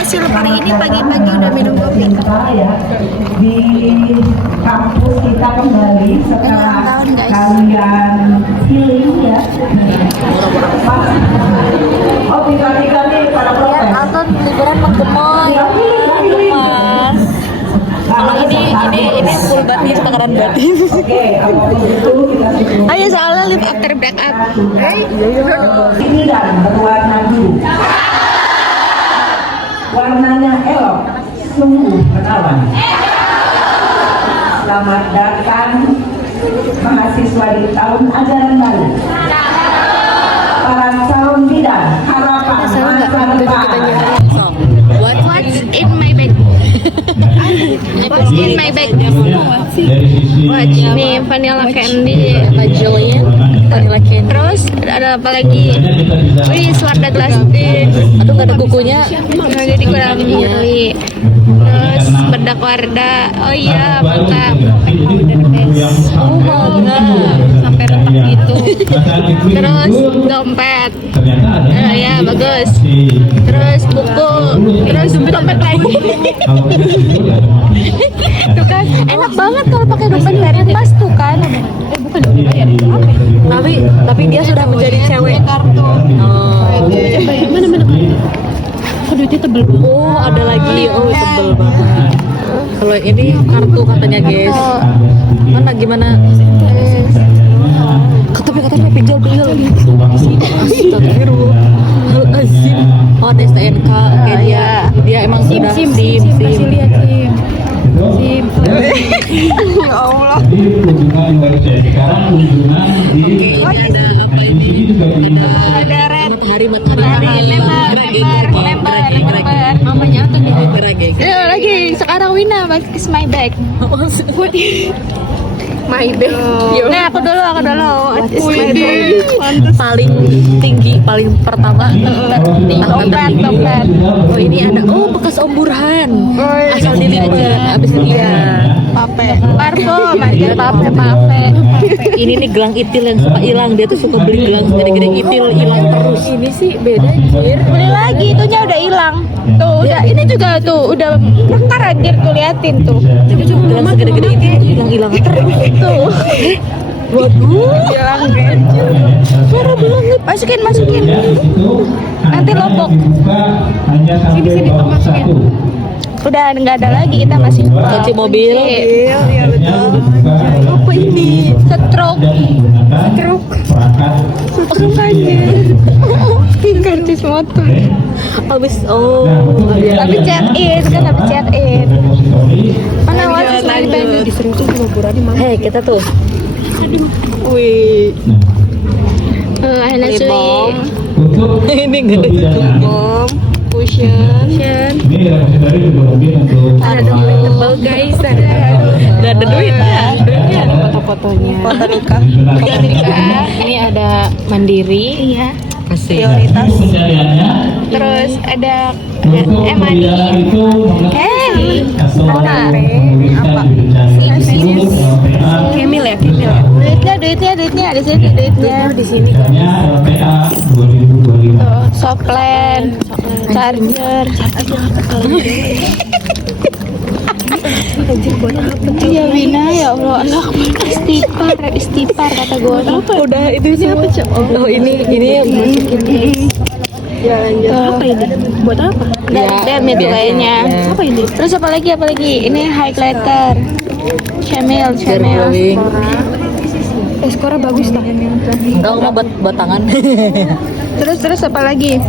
hasil hari ini pagi-pagi udah minum kopi. Di kampus kita kembali setelah tahun, guys. kalian healing ya. Oh tiga-tiga nih para protes. Alton liburan menggemoy. Mas. Kalau ini full batin, bakaran batin. Oke, kalau begitu kita simpulkan. Ayo soalnya live after breakup. Ini dan berwarna biru. Warnanya elok, sungguh menawan. Selamat datang mahasiswa di tahun ajaran baru. Para calon bidang harapan masa depan. What's in my bag? What's in my bag? Watch nih vanilla candy, Bajillian, vanilla candy. Terus ada apa lagi? Wih, Wardah glass tea. Aduh nggak ada kukunya. Nah, jadi kurang milih. Terus bedak Wardah. Oh iya, mantap. Oh banget. Sampai retak gitu. Terus dompet. Ya bagus. Terus buku. Terus dompet lagi. Tuh kan enak banget kalau pakai dompet Ferit pas tuh kan. Bukan dompet ya. Tapi dia sudah menjadi cewek. Kartu. Oh. Mana? Kok duitnya tebel banget. Oh ada lagi. Oh tebel banget. Kalau ini kartu katanya guys. Mana gimana? Katanya pinjol. Astagfirullahaladzim. Oh ada STNK kayak dia emang sudah sim. Kasih lihat sim. Ya Allah. Sekarang kunjungan di ada apa ini? Ada red. Matahari Member. namanya akan di Lagi sekarang Wina is my bag. My bag. Nah, aku dulu. What is my bag? paling tinggi paling pertama Dompet. Oh ini ada bekas Om Burhan asal dilihat abis itu dia Parfum, aja pape. ini nih gelang itil yang suka hilang, dia tuh suka beli gelang gede-gede itil hilang terus. Ini sih beda anjir. Beli lagi, itunya udah hilang. Tuh, udah ini juga tuh udah mekar anjir tuh liatin tuh. Tapi cuma gelang segede-gede itu hilang terus Tuh. waduh Hilang anjir. Parah banget. Masukin. Nanti lopok. Sini masukin. Udah nggak ada lagi, kita masih kunci mobil. Apa ini? Stroke. Karcis motor. Habis Tapi check in. Mana what's my bag? hei kita tuh Wih. Enak Lip cuy. Untuk ini enggak pidana. Cushion. Ini masih dari juga mungkin untuk Ada dompet tebal guys. nggak ada duit ya duitnya Foto-fotonya. foto nikah Ini ada Mandiri. Iya. kasih pencariannya. Terus ada Untuk Mani. pidana itu Apa? Kemil ya. Duitnya di sini duitnya. Di sini. LPA 2025. Tuh, soplen, charger. Iya Wina ya Allah. Istighfar kata gue. udah itu siapa oh ini masukin Ya lanjut. Apa ini? Buat apa? Dem itu biasa. kayaknya. Ya. Apa ini? Terus apa lagi? Ini highlighter. Camel. glowing. Skora bagus tak? enggak mau buat tangan Terus apa lagi?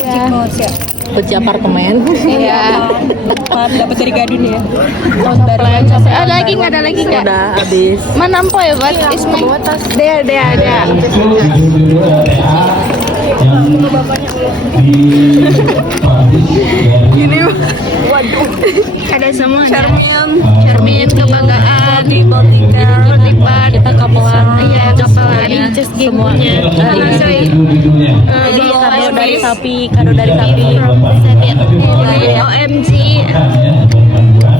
Ya. kunci apartemen Iya. dapat dari gadun ya Ada lagi nggak? udah habis Mana empoy buat Ismail? Dia. Judul LPA yang Ini waduh. Ada semua. Cermin, kebanggaan, multipat, kita kapelan iya kapelan, semuanya. judulnya. jadi kado dari sapi Ini OMG,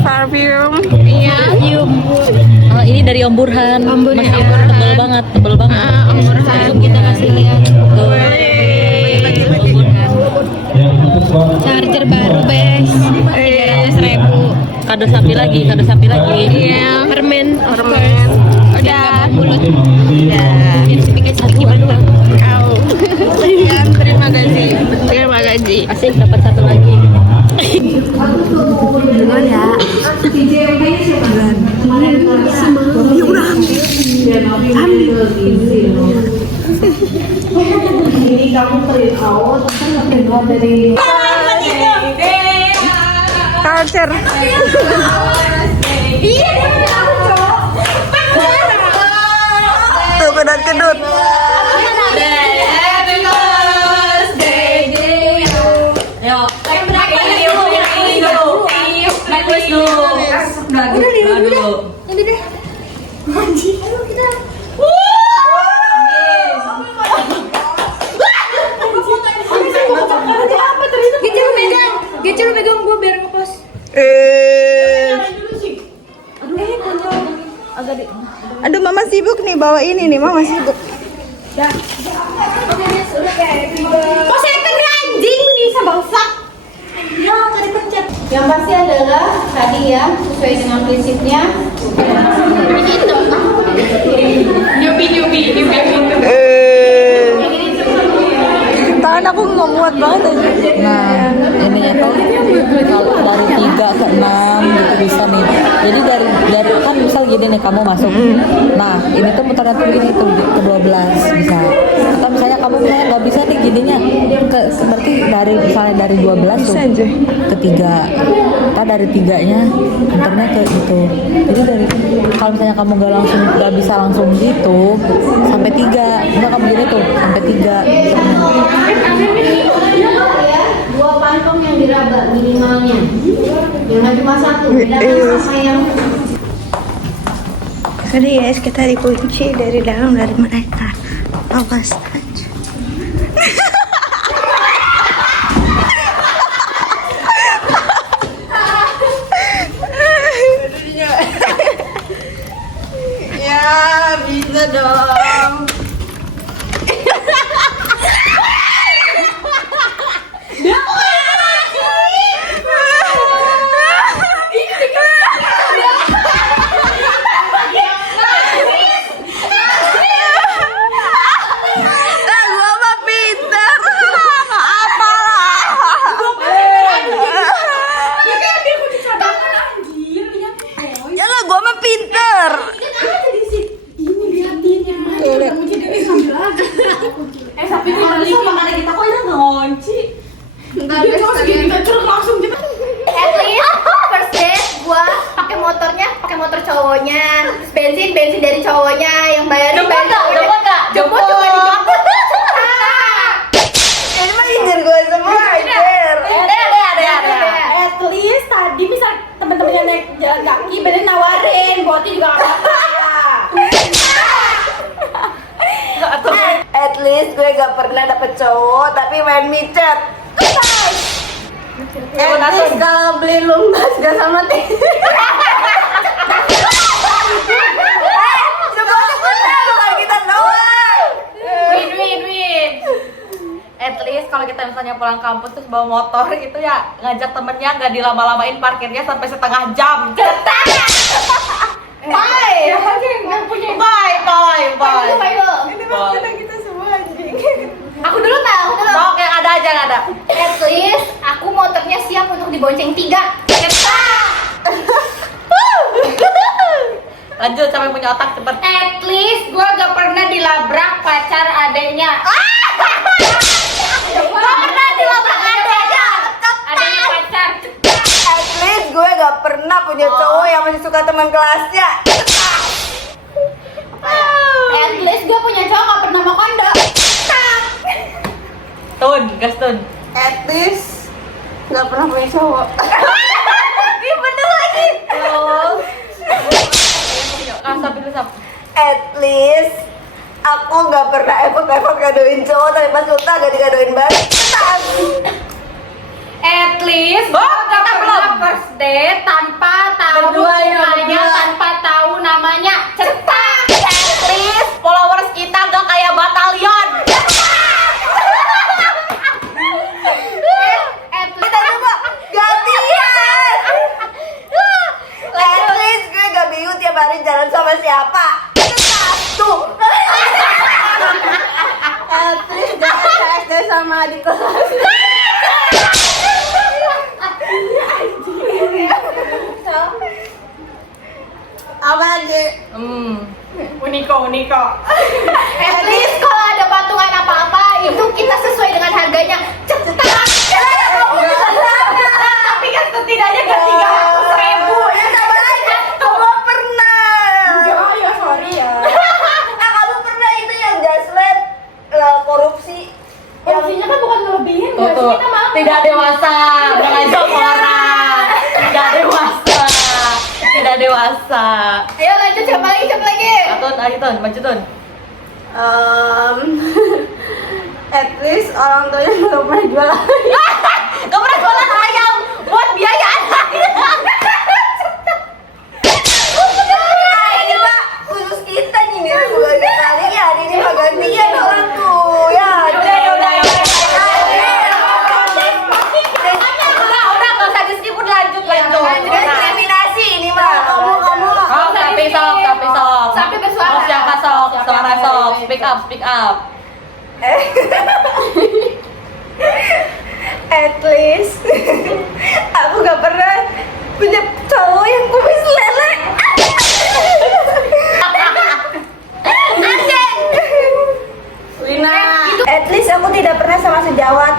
parfum, iya, oh, ini dari Om Burhan masih tebel banget Om Burhan. kita kasih lihat Yang untuk Charger baru, Bes. 300.000. Kado sapi lagi, kado sapi lagi. Iya, permen. Udah. Ya. Sertifikat gimana? Ya, terima kasih. Terima kasih. Asik dapat satu lagi. Ini kamu print out, print out dari Culture. Tuh kedut-kedut. Gecil pegang gue biar ngepost. Aduh, mama sibuk nih bawa ini nih, mama sibuk. Kok saya kan anjing nih sabangsak. Ya, tadi pencet. Yang pasti adalah tadi ya, sesuai dengan prinsipnya. Ini hitam. Nyubi. Tangan aku nggak muat banget aja. Nah, ininya tuh kalau dari 3 ke 6 gitu bisa nih. Jadi dari kan misal gini nih kamu masuk. Nah, ini tuh muternya tuh gini tuh ke 12 bisa. Atau misalnya kamu misalnya nggak bisa nih gininya berarti dari misalnya dari 12 tuh ke 3. Kita dari 3-nya muternya ke gitu. Jadi dari kalau misalnya kamu nggak bisa langsung gitu sampai 3. Enggak kamu gini tuh sampai 3. Ya, 2 kantong yang diraba minimalnya. Jangan cuma 1. Bedakan sama yang Tadi guys, kita dikunci dari dalam dari mereka. Awas aja. Ya, bisa dong. at least first date gua pakai motornya, pakai motor cowoknya, bensin dari cowoknya, yang bayarin jemput cuma dijemput. Ini mah injir gue semua, injir. Ada. At least tadi misal temen-temennya naik jalan kaki, bener nawarin, boti juga nggak apa-apa. At least gue gak pernah dapet cowok tapi main micet. At least kalau beli lumpas gak sama teh. Sebetulnya bukan kita doang. Win. At least kalau kita misalnya pulang kampus terus bawa motor itu ya ngajak temennya nggak dilama-lamain parkirnya sampai setengah jam. Bye. Aku dulu tahu. Oke, ada aja nggak ada. At least aku motornya siap untuk dibonceng 3. Lanjut sampai punya otak cepet. At least gue gak pernah dilabrak pacar adeknya. Gak pernah dilabrak adeknya. Adeknya pacar. At least gue gak pernah punya cowok yang masih suka teman kelasnya. At least gue punya cowok gak pernah mau kondo. Gas tun. At least gak pernah punya cowok. Ini bener lagi. Kasap itu sap. At least aku gak pernah effort gadoin cowok tapi pas ulta gak digadoin banget. At least gue gak pernah first date tanpa tahu mukanya, tanpa tahu namanya. Cetak. At least followers kita gak kayak batalion. At tidak dewasa mengajak orang. Tidak dewasa. Tidak dewasa. Ayo lanjut, siapa lagi? Atun, ayo Tun, maju Tun. At least orang tuanya nggak pernah jual. Gak pernah jualan ayam buat biaya anak. Ini Pak, khusus kita nih bukan kalian. Ini mah gantian orang tuh. Ya, Udah nggak usah disebut lanjut. diskriminasi ini mah. Kamu. Oh, tapi sok. Sampai bersuara. Sok, siapa sok? Suara sok. Speak up. At least aku gak pernah punya cowok yang kumis lele. Wina. At least aku tidak pernah sama sejawat.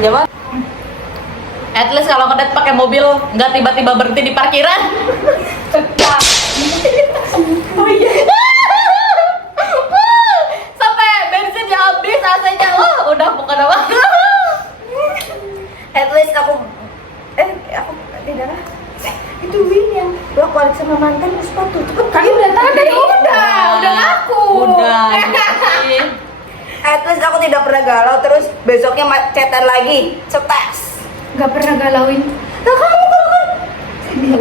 Jawab. At least kalau ngedet pakai mobil nggak tiba-tiba berhenti di parkiran. Oh iya. Sampai bensinnya habis, AC-nya udah bukan apa. At least aku tidak lah. Itu Win yang gua kolik sama mantan sepatu. Cepet kan udah tadi. Udah ngaku. Udah. At least aku tidak pernah galau terus besoknya chatan lagi. Cetas. Gak pernah galauin. Nah kamu kan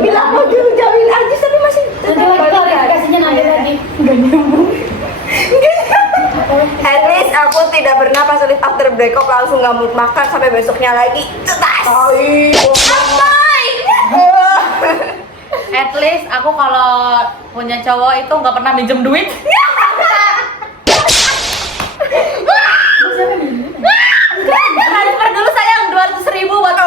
bilang mau dijauhin aja tapi masih Klarifikasinya nanti lagi. At least aku tidak pernah pas lift after break up langsung nggak mood makan sampai besoknya lagi. Cetas. At least aku kalau punya cowok itu nggak pernah minjem duit. Transfer dulu sayang 200.000 buat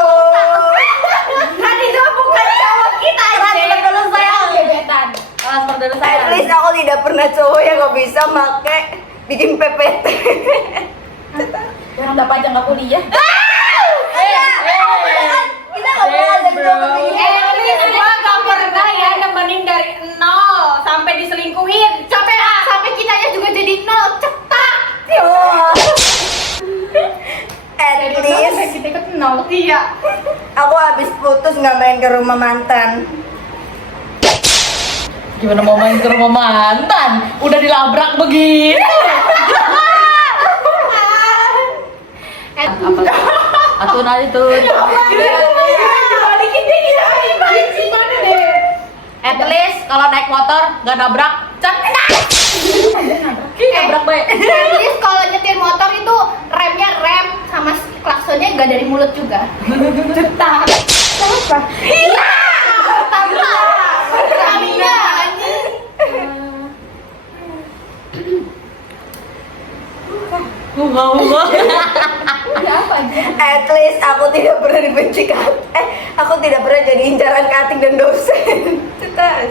Kan itu bukan cowok kita transfer dulu sayang. Gebetan. Transfer dulu At sayang. least aku tidak pernah cowok yang nggak bisa make bikin PPT. Yang dapat aja nggak kuliah. Kita nggak pernah ada cowok kayak Ini semua gak pernah ya nemenin dari nol sampai diselingkuhin. Sampai kitanya juga jadi nol. Cetak. At least Kita ikut nol. Iya. aku habis putus nggak main ke rumah mantan. Gimana mau main ke rumah mantan? Udah dilabrak begini. Apa? Atun aja tuh. At least kalau naik motor nggak nabrak, cetak. Nabrak baik. Jadi kalau nyetir motor itu remnya rem sama klaksonnya gak dari mulut juga. Cetak. Kenapa? Iya. Beraninya anjing. At least aku tidak pernah dibenci aku tidak pernah jadi incaran cutting dan dosen. Cetas.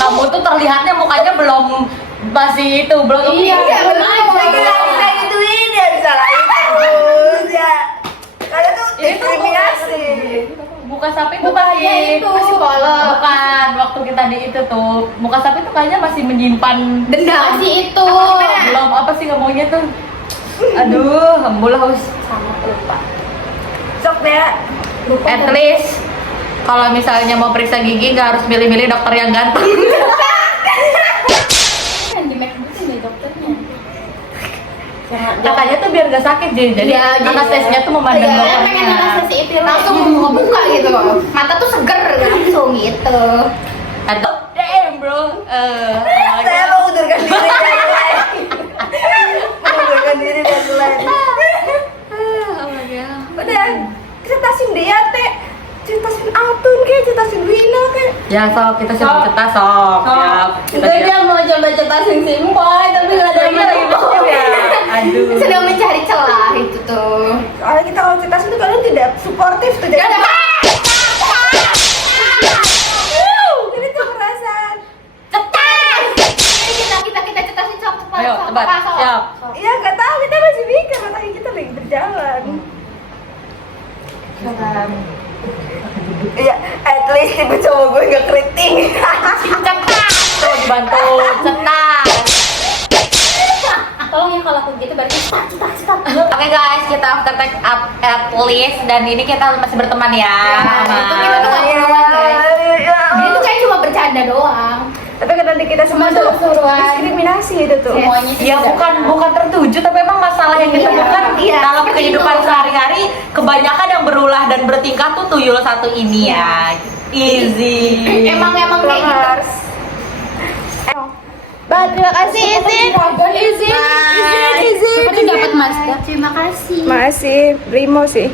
Kamu tuh terlihatnya mukanya belum masih itu belum. Iya, benar. Kita gituin ya disalahin terus ya. Kalian tuh diskriminasi. Muka sapi tuh masih Masih polos. bukan waktu kita di itu tuh muka sapi tuh kayaknya masih menyimpan Dendam. Masih itu. belum apa sih ngomongnya tuh. Aduh, alhamdulillah harus Sama lupa. Sok ya. at least kalau misalnya mau periksa gigi nggak harus milih-milih dokter yang ganteng. Kan di make deh dokternya. Katanya tuh biar gak sakit jadi Iya, anestesinya tuh memandang Iya, pengen anestesi itu langsung ngebuka gitu loh. Mata tuh seger langsung gitu. atau damn bro Saya mengundurkan diri dari lain. Mengundurkan diri dari lain. Udah, cetasin dia teh. Cetasin Altun kayak cetasin Wina kayak. ya sok kita siap cetas sok siap kita Itu siap. dia mau coba cetasin Simboy tapi nggak ada yang mau. Aduh. Sedang mencari celah itu tuh. Soalnya kita kalau cetasin tuh kalian tidak suportif tuh jadi. Ini tuh perasaan. Cetas. Kita cetasin cepat. Ayo cepat siap. Iya nggak tahu kita masih mikir matanya kita lagi berjalan. Iya, at least tipe cowok gue nggak keriting. Cetas tuh dibantu cetas. tolong ya kalau aku gitu berarti cetak. Oke guys, kita after take up at least dan ini kita masih berteman ya. Itu kita tuh gak keluar guys. Dia tuh kayak cuma bercanda doang. Tapi kan nanti kita semua tuh diskriminasi itu tuh. Semuanya sih Ya bukan tertuju, tapi emang masalah yang ditemukan Iya, dalam seperti kehidupan itu. sehari-hari kebanyakan yang berulah dan bertingkah tuh tuyul satu ini ya. Easy. Emang kayak gitu. Terima kasih izin. Izin. Dapat master. Terima kasih. Masih Primo sih.